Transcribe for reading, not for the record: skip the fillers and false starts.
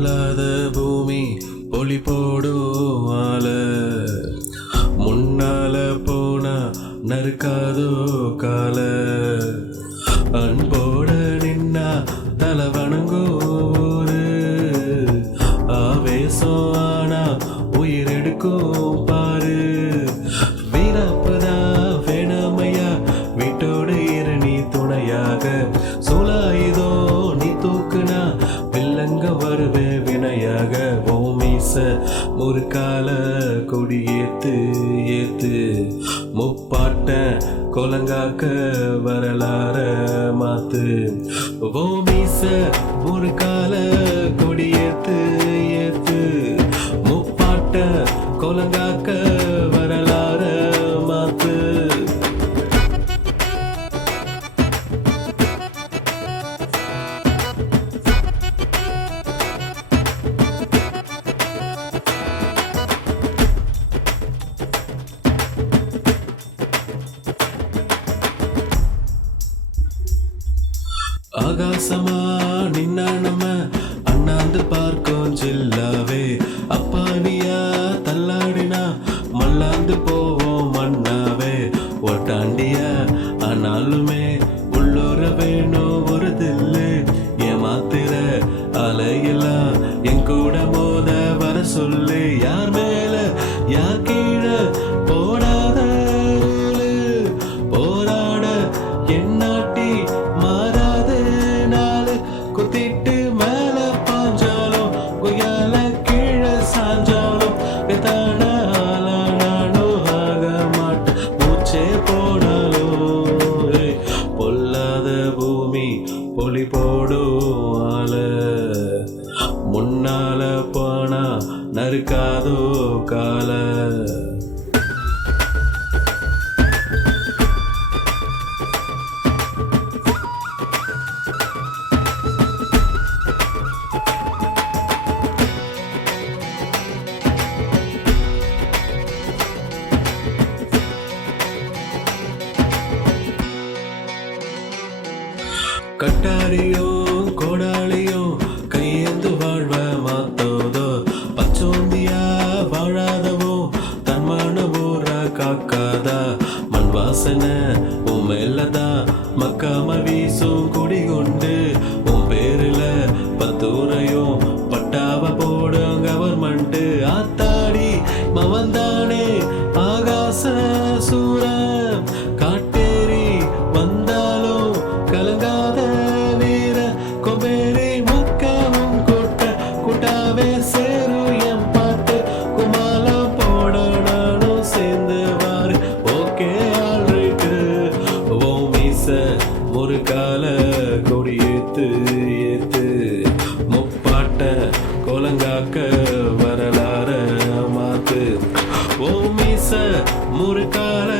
பொல்லாத பூமி பொலி போடும் ஆல முன்னால போனா நறுக்காதோ கால அன்போட நின்னா தலை வணங்கோரு ஆவேசம் ஆனா உயிர் எடுக்கும் பாரு வீரப்பதா வேணாமையா வீட்டோடு இரு நீ துணையாக சூலாயுதோ நீ தூக்குனா வில்லங்க வருவே வினையாக ஓமீச ஒரு கால கொடி ஏத்து ஏத்து முப்பாட்ட கொலங்காக்க வரலாற மாத்து ஓமீச ஒரு கால கொடி ஏத்து ஏத்து முப்பாட்ட கொலங்காக்க வரலாற மாத்து ஆகாசமா நின்னா நம்ம அண்ணாந்து பார்க்கும் ஜில்லாவே அப்பாவியா தள்ளாடினா மல்லாந்து போவோம் மண்ணாவே ஒட்டாண்டியா ஆனாலுமே உள்ளோர வேணும் ஒரு தில்லு ஏமாத்திர அலையெல்லாம் என் கூட மோத வர சொல்லு யார் மேல யார் கீழே போடாத போராட என்னாட்டி மாறாது நாள் குத்திட்டு மேல பாஞ்சாலும் குயால கீழே சாஞ்சாலும் தான நானும் ஆக மாட்டேன் மூச்சே போனாலும் பொல்லாத பூமி பொலி போடும் ஆல முன்னால போனா நறுக்காதோ கால கட்டாரியும் கோடாலியும் கையேந்து வாழ்வ மாத்தோதோ பச்சோந்தியா வாழாதவோ தன்மான ஊர காக்காதா மண் வாசனை உன் மேலதான் மக்காம வீசும் குடி கொண்டு உன் பேருல பத்தூரையும் பட்டாவ போடும் கவர்மெண்ட் ஆத்தாடி மவன்தானே ஆகாச சூர காட்டேரி வந்தாலும் கலங்காத வீர கொபேரி முக்காவும் கூட்ட கூட்டாவே சேரு என் பாட்டு குமாலம் போட நானும் சேர்ந்து வாரு ஓகே ஆள்ருக்கு ஓ மீச ஒரு கால கொடி ஏத்து ஏத்து முப்பாட்ட கொலங்காக்க வரலாற மாத்து ஓ மீச ஒரு கால